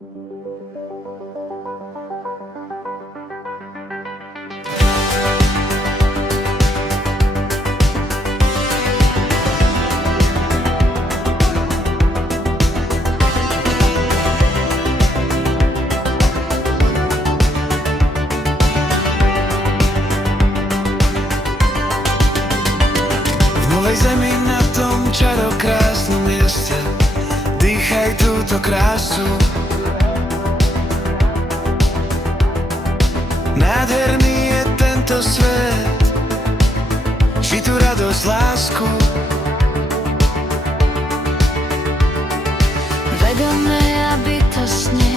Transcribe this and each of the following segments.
Novej zemi na tom čarokrásnom mieste dýchaj túto krásu. Nádherný je tento svet, ži tu radosť, lásku. Vedomé a bytostne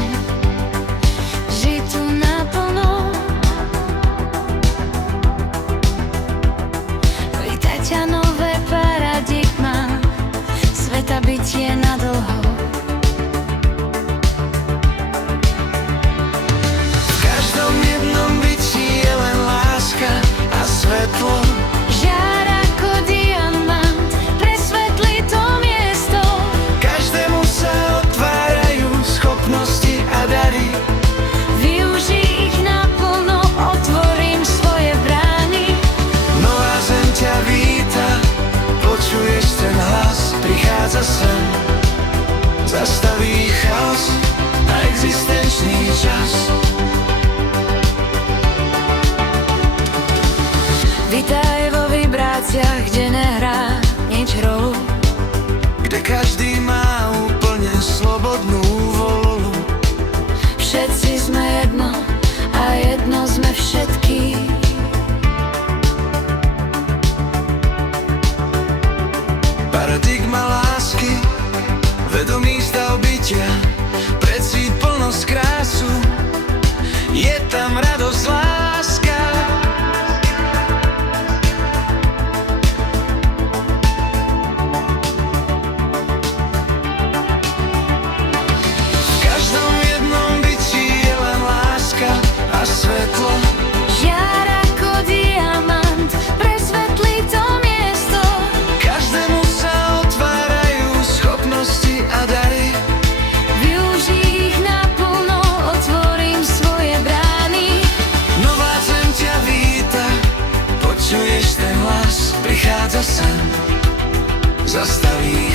ži tu naplno. Vítaj ťa nové paradigma, sveta bytie na dlho. V každom jednom bytí je len láska a svetlo. Žiar ako diamant, presvetlí to miesto. Každému sa otvárajú schopnosti a dary. Využij ich naplno, otvorím svoje brány. Nová zem ťa víta, počuješ ten hlas, prichádza sem. Zastaví chaos a existenčný čas. Vítaj vo vibráciách, kde nehrá nič rolu. Kde každý má úplne slobodnú vôľu. Všetci sme jedno a jedno sme všetky. Paradigma lásky, vedomý stav bytia, precít plnosť, krásu. Je tam radosť, láska. V každom jednom bytí je len láska a svetlo. Žiar ako diamant, presvetlí to miesto. Každému sa otvárajú schopnosti a dary. Využij ich naplno, otvorím svoje brány. Nová zem ťa víta, počuješ ten hlas, prichádza sem, zastaví